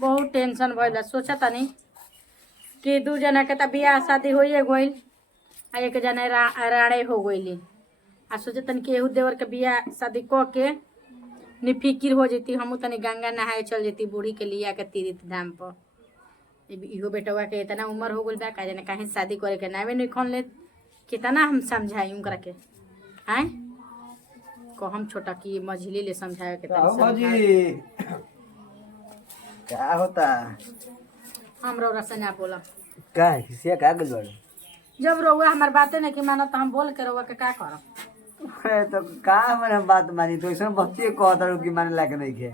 बहुत टेंशन भइल सोचा तनी कि 2 जना के त बियाह शादी होइए गइल आ एक जना राणे हो गइली आ सोचे तनी कि एहू देवर के बियाह शादी क के निफिकिर हो जती हमू तनी गंगा नहाए चल जती बूढ़ी के लिया के तीर्थ धाम पर इहो बेटवा के इतना उम्र हो गइल बा का जाने काहे शादी करे के नावे नहीं खन ले कितना हम समझाई उनकरा के हैं को हम छोटा की मझली ले समझाए के जी क्या होता हम रौरा से ना बोला का हिस्सा का गल बड़ जब रौआ हमार बातें नहीं कि मानो तो हम बोल के रौआ के का करब तो का मैंने बात मानी तो इसमें बच्चे कहता रहो कि माने लायक नहीं के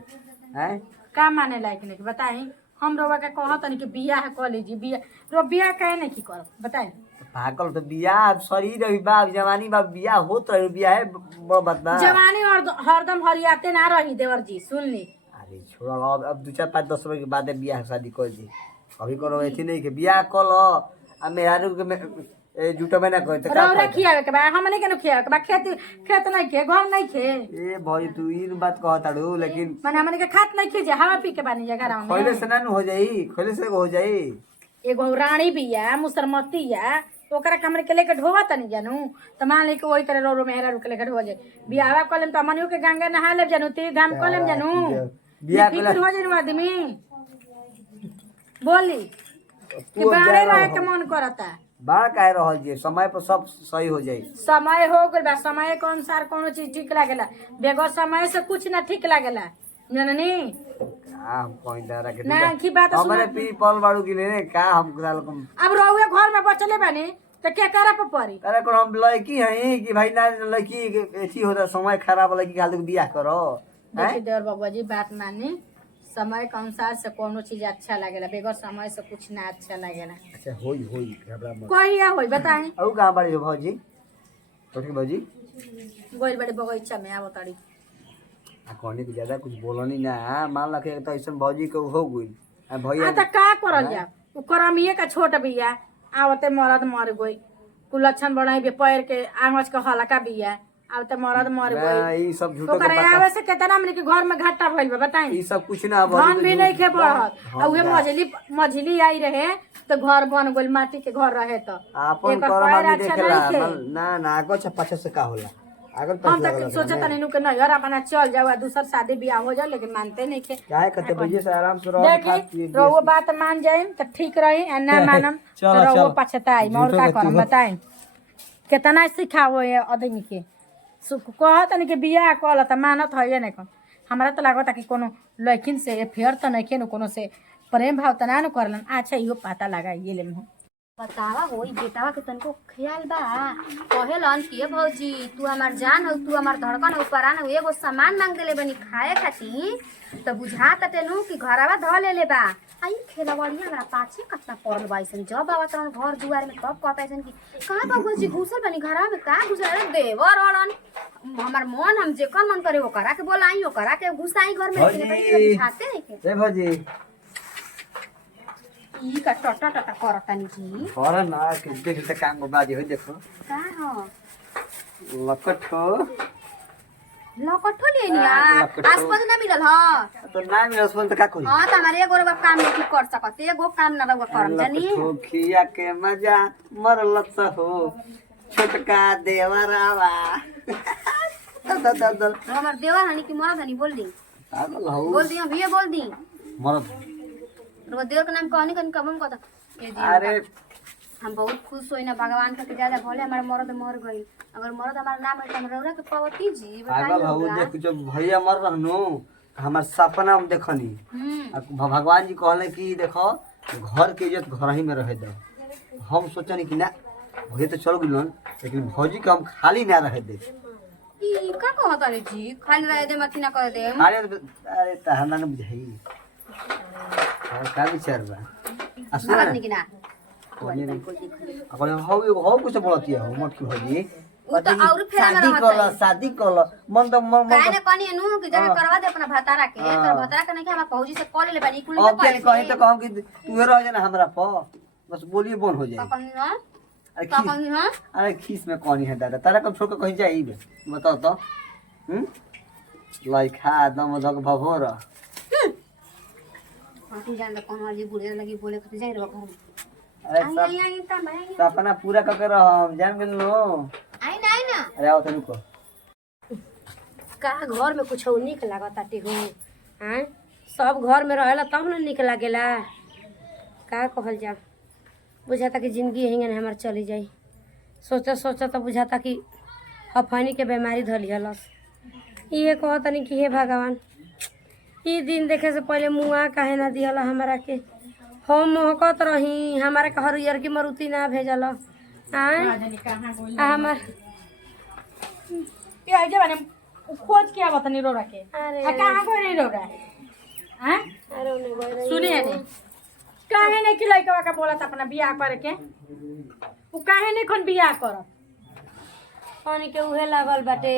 हैं का माने लायक नहीं बताई हम रौआ के कहत नहीं कि बियाह कर लीजिए बियाह काहे नहीं की करब बताई पागल तो बियाह शरीर रही बाप जवानी बाप बियाह होत रही बियाह है बड़ बात बा जवानी और हरदम हरियाते ना रही देवर जी सुन ली अरे छोड़ा अब 2 4 5 10 के बाद बियाह शादी कर दी अभी करो ऐसी नहीं के बियाह कर लो आ मेहरारू के जुटा में ना कर त का रौरा खियावे के बा हमने के न खियावे के बा खेत नहीं खे घर नहीं खे ए भाई तू इन बात कहता रू लेकिन माने हमने के खात नहीं खीजे हवा पी के बानी जगह में खइले से ना हो जाई खइले से हो जाई एगो रानी बिया मुसरमती या ओकरा कमरे के लेके ढोवा तनी जानू त मान ले के वही तरह रो मेहरा के लेके ढोवा जाए बियाह कलम त मनियो के गंगा नहा ले जानू तीर्थ धाम कलम जानू बियाह कलम हो जानू आदमी बोली कि बाहर रहे के मन करता बाढ़ काहे रहल जी समय पर सब सही हो जाई समय हो गइल बा समय के अनुसार कोनो चीज ठीक लागेला बेगर समय से कुछ ना ठीक लागेला जननी हम कोई दारा के ना की बात हमारे पी पल बाड़ू की ने का हम साल कम अब रहुए घर में बचले बानी तो क्या करे पे पड़ी अरे को हम लड़की हैं कि भाई ना लड़की ऐसी होता समय खराब लड़की के हाल बियाह करो देखिए देवर बाबू जी बात मानी समय के अनुसार से कोनो चीज अच्छा लागेला बेगर समय से कुछ ना अच्छा लागेला अच्छा होई घबरा मत कोई या होई बताएं औ कहां बाड़ी हो भौजी छोटी भौजी गोइल बड़ी बगीचा में आवत ताड़ी आ कहने की ज्यादा कुछ बोलनी ना मान लखे तो ऐसा भौजी के हो गई आ भैया आ त का करल जा उ करमिए का छोट बिया आवते मरद मर गई कुलक्षण बनाई बे पैर के आंगच के हल्का बिया आवते मरद मर गई ई सब झूठो तो करे आवे से केतना हमने के घर में घाटा भइल बा बताई ई सब कुछ ना धान भी नहीं खे बढ़त आ उहे मझली आई रहे तो घर बन गइल माटी के घर रहे तो आपन करम आदमी देखेला ना ना आगो पाछे से का होला अगर हम तक सोचत नहीं कि नहीं यार अपना चल जाओ दूसर शादी ब्याह हो जाए लेकिन मानते नहीं थे काहे कहते भैया से आराम से रहो देखी रहुओ बात मान जाए तो ठीक रही आ ना मानम तो रहुओ पछताई और का करम बताई कितना सिखावो है आदमी के कहत नहीं कि बियाह कल त मानत है नहीं कौन हमरा तो लागत कि कोनो लड़किन से फेर तो नहीं के कोनो से प्रेम भाव तना न करलन अच्छा इहो पता लगाइए ले बतावा होई बेटावा के तनको ख्याल बा कहेलन कि भौजी तू हमार जान हो तू हमार धड़कन हो परान हो एगो सामान मांग देले बनी खाए खातिर तो बुझा तटेनु कि घरवा ध लेले बा आई खेलवड़िया हमरा पाछे कतना पड़ल बाइसन जब बाबा तन घर दुआर में तब कहताइसन कि कहां बाबू जी घुसल बनी घरवा में का घुसल अरे देवर अड़न हमार मन हम जेकर मन करे ओकरा के बोलाई ओकरा के घुसाई घर में लेकिन बुझाते नहीं के ए भौजी ई का टटा टटा करतानी जी और ना के देख त काम को बाजी हो देखो का हो लकट हो लकठो लेनी आसपास ना मिलल ह तो ना मिलस फोन त का कोई हां त हमारे एगो रउवा काम नहीं कर सकत एगो काम ना रउवा करम जानी हो खिया के मजा मरल हो छोटका देवरावा दल हमार देवर हनी की मरद हनी बोल दी पागल हो बोल दी अभी बोल दी मरद रउवा देवर के नाम कहनी कन कबम कहता ए जी अरे हम बहुत खुश होई ना भगवान के ज्यादा भले हमार मरद मर गई अगर मरद हमार नाम है त हम रउरा के पावती जी पागल हो बताइए देख जब भैया मर रहनु हमार सपना में देखनी भगवान जी कहले कि देखो घर के इज्जत घर ही में रहे दो हम सोचनी कि ना भैया तो चल गइलन लेकिन भौजी के हम खाली ना रहे दे ई का कहता रे जी खाली रह दे मत ना कर दे अरे अरे त हमरा न बुझाई और का विचार बा सुन नहीं कि ना अपन हो कुछ बोलती है मत की भौजी उ त और फेरा में रहत शादी कर मन तो मन काहे ने कनी नु कि जगह करवा दे अपना भतारा के तो भतारा के नहीं कि हम पहुंची से कॉल ले बानी कुल में अब कहीं तो कहूं कि तू रह जाना हमरा पर बस बोलिए बोल हो जाए कनी हां अरे कनी हां अरे खीस में कौन है दादा तारा कब छोड़ के कहीं जाई बताओ तो लइखा दम धक भभोर हटी जान कौन वाली बुढ़िया लगी बोले खातिर जाई रे घर अरे आई सब आई आई काम आई सपना पूरा करके रह जान गेल लो। आई ना अरे आओ तनी को का घर में कुछ निक लागत ताटे हो हैं सब घर में रहेला तब ना निक लागेला का कहल जा बुझाता कि जिंदगी यहीं ना हमार चली जाई सोचा सोचा तो बुझाता कि हफानी के बीमारी धली हलस ये कहतनी कि हे भगवान ई दिन देखे से पहले मुआ काहे ना दिहल हमारा के हम मोहकत रही हमारा के हरियर की मरुति ना भेजल आय हमार ये आइजे माने खोज के आवत नहीं रोरा के अरे कहां को नहीं रोरा हैं अरे उन्हें गई रही सुनिए ने काहे नहीं कि लइकवा का बोलत अपना बियाह करे के उ काहे नहीं खन बियाह करत कहानी के उहे लागल बाटे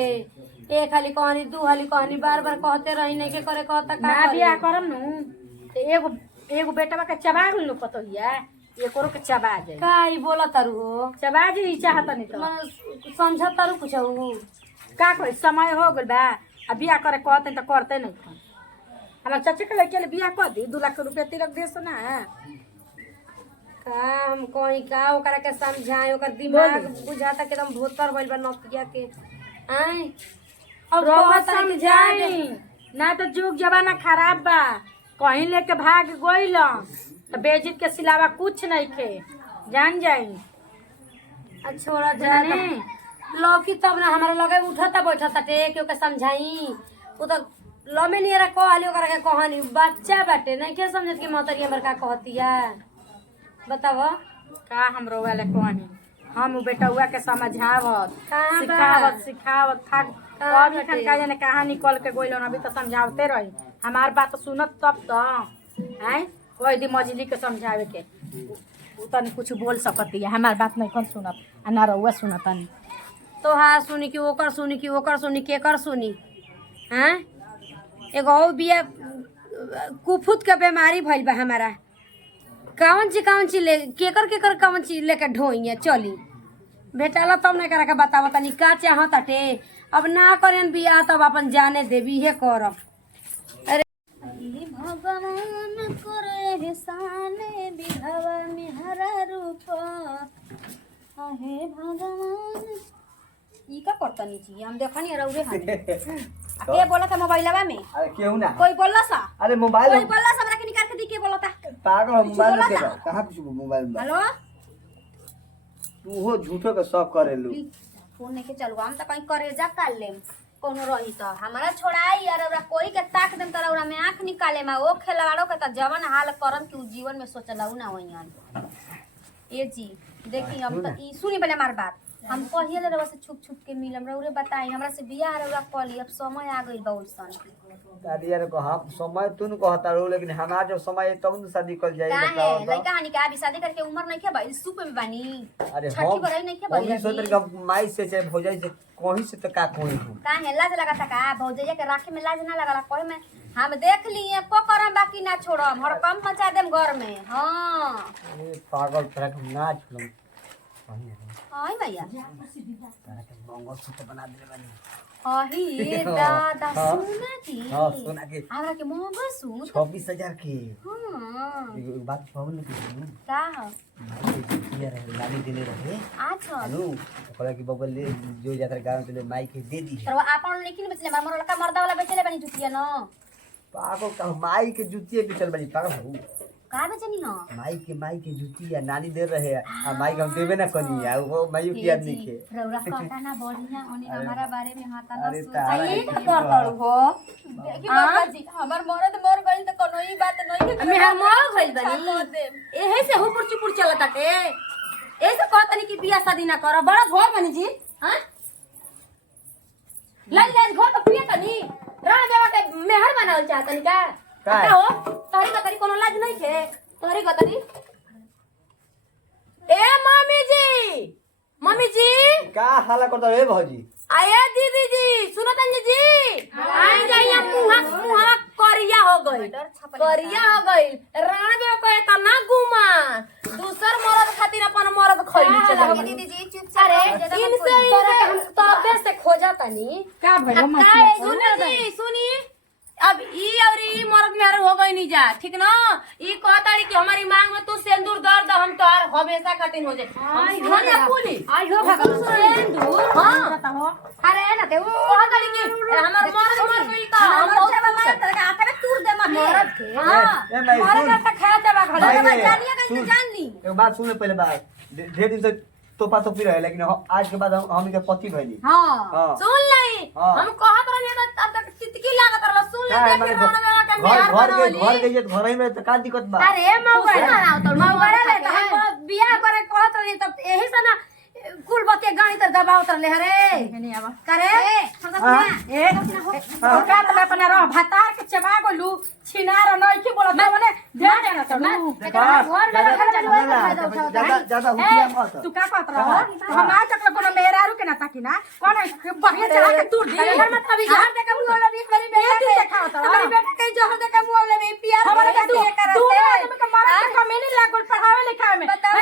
एक हाली कहानी दू हाली कहानी बार बार कहते रही नहीं के करे कहता का ना करी? बियाह करम नु ते एगो बेटवा के चबा गइल पतोहिया एकरो के चबा जाए का ई बोला तारू हो चबा जी चाहत नहीं तो मन समझ तारू कुछ का कोई समय हो गइल बा आ बियाह करे कहते तो करते नहीं खन हमार चाचा के लड़के ले बियाह कर दी 2 लाख रुपया तिलक दे सो ना का हम कहीं का ओकरा के समझाए ओकर दिमाग बुझाता के एकदम भोतर भइल बा नतिया के आय अब रोवा कहता है कि समझाई ना तो जुग जमाना खराब बा कहीं लेके भाग गइल तो बेइज्जत के सिलावा कुछ नहीं खे जान जाई छोड़ा जा लौकी तब ना हमारे लगे उठता बैठता टे के ओके समझाई वो तो लमे नहीं रहा कहली ओकरा के कहानी बच्चा बाटे नहीं के समझत कि मोतरी हमर का कहतिया बताव का हम रोवा ले कहानी हम उ बेटौआ के समझावत कहाँ बा? सिखावत थक कहाँ अभी खन का जाने कहाँ निकल के गइल अभी तो समझावते रही हमार बात सुनत तब तो हैं कोई दी मजली के समझावे के उ तनी कुछ बोल सकती है हमार बात नहीं कौन सुनत आ ना रउआ सुनत नहीं तो हाँ सुनी कि ओकर सुनी कि ओकर सुनी केकर सुनी हैं एगो और बिया कुफुत के बीमारी भइल बा हमारा कौन ची ले केकर कौन ची लेके ढोइए चली बेटाला तब नहीं करा के बतावा तनी का चाहत ताटे अब ना करेन बिया तब अपन जाने देवी हे करब भगवान करे साने बिहवा में हरा रूप आहे भगवान ई का करतनी छी हम देखनी रउरे हने के बोला था मोबाइलवा में अरे केहू ना कोई बोला सा अरे मोबाइल कोई बोला सा हमरा के निकाल के दी के बोला था पागल हो, मोबाइल में के कहां कुछ मोबाइल में हेलो तू हो झूठो के सब करेलू फोन नहीं के चलू हम तो कहीं करेजा काट लेम कोनो रही तो हमारा छोड़ाई यार ओरा कोई के ताक देम त ओरा में आंख निकाले मा ओ खेलवाड़ो के त जवन हाल करम कि उ जीवन में सोचलाऊ ना होइयन ए जी देखी हम तो ई सुनी पहले हमार बात हम पहिले रवा से छुप छुप के मिलम रउरे बताई हमरा से बियाह रउरा कली अब समय आ गइल बा ओइसन दादी यार को हम समय तू न कहता रो लेकिन हमारा जब समय है तब न शादी कर जाई का बताओ है तो। लइका हनी के अभी शादी करके उम्र नहीं के भाई सुप में बानी अरे छठी बरई नहीं के हम भी भाई सोच रहे कि हम माई से चाहे भौजाई से कहीं से तो का कोई हूं का है लाज लगा था का भौजैया के राखे में लाज ना लगला कोई में हम देख लिए को करम बाकी ना छोड़म हर कम मचा देम घर में हां अरे पागल तरह के ना छोड़म आई भैया तारा के मंगलसूत्र बना दे बानी अही दादा सुना की हां सोना के हमरा के मोहब्बत सुन 26000 के हां एक बात कहूं कि का हो ये रहे लाली देले रहे अच्छा अनु कहला कि बबल ले जो जाकर गांव के लिए माई के दे दी तर आपन लेकिन बचले हमर लड़का मर्दा वाला बेचले बनी जुतिया न पागल का माई के जूती के चल बनी पागल हो का बेचनी हो माई के जूती या नानी दे रहे आ माई के हम देबे ना कनी आ वो माई की आदमी के रौरा कहता ना बढ़िया ओने हमारा बारे में हां ता अरे ना तारा सोचाई के ना की कर तड़ू हो देखी बाबा जी हमर मरद मर गइल त कोनो ही बात नहीं के मेहर मर गइल बनी एहे से हुपुर चुपुर चलताटे ऐसे कहतनी कि बियाह शादी ना कर बड़ा भोर बनी जी हां लाई लाई घर पर पिए तनी राण देवा के मेहर बनावल चाहतनी का का हो तोरी का तरी कोनो लाज नहीं के तोरी का तरी ए मम्मी जी का हाला करता रे भौजी आये दीदी जी सुनो तंजी जी आई जाइए मुहा करिया हो गई राण देवा के तना गुमा दूसर मरद खातिर अपन मरद खइली चला दीदी जी चुपचाप अरे इनसे हम तबे से खोजा तनी का भइल का सुनी अब ई और ई मर्द मेहर हो गई नहीं जा ठीक ना। ई कहताड़ी कि हमारी मांग में तू सिंदूर दर द हम तोहार हमेशा खातिर हो जाए। हम सुनिया पुली आई हो भगवान सिंदूर हां अरे ना ते कहताड़ी कि हमार मर्द मर गई त हम बहुत मार तर का आते तूर दे मरद के ए भाई सुन त खा जाबा भाई घरे रे, जानिए कहीं सुन। जान ली एक बात सुन ले पहले बात ढेर दिन से तोपा तोपी रहे लेकिन आज के बाद हम के पति भइली। हां हां सुन ले हाँ। हम कहत रहनी त अब तक चितकी लागत रह सुन ले क्या है, फिर हमारे रोना के घर बिहार घर बनावली। के इज्जत घर ही में तो का दिक्कत बा। अरे मौका ना तो मौका ले त हम बियाह करे कहत रही तब यही से ना कुल बते गाड़ी तर दबाव तर ले रे नहीं आवा करे ए का त अपना रह भतार के चबा गोलू छिनार नहीं की बोलत मने दे देना चलू ज्यादा ज्यादा हुटिया मत। तू का कहत रह हम आज तक कोनो मेहरारू के ना ताकी ना कौन बढ़िया चला के तू दी मत अभी जहर दे के मुंह ले मेरी बेटा के देखावत रह मेरी बेटा के जहर दे के मुंह ले प्यार हमारे करे तू के करते तू आदमी के मारे के कमी नहीं लागल पढ़ावे लिखावे में बताओ।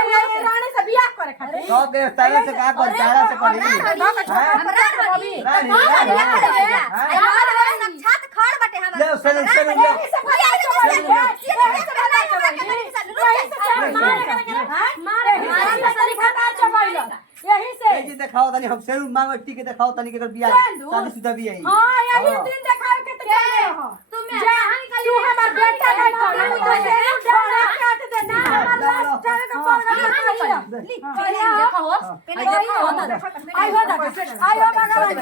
रानी से बियाह करे खातिर तो के तारा से का कर तारा से करी छात खड़ बटे हम ले चल यही से ये जी दिखाओ तनी हम सेरू मांग टिके दिखाओ तनी के बियाह शादी शुदा भी आई। हां यही दिन देखावे के तो गए हो तू हमार बेटा नहीं कर तू से काट दे ना हमार लास्ट टाइम का फोन कर देखो आई हो भगवान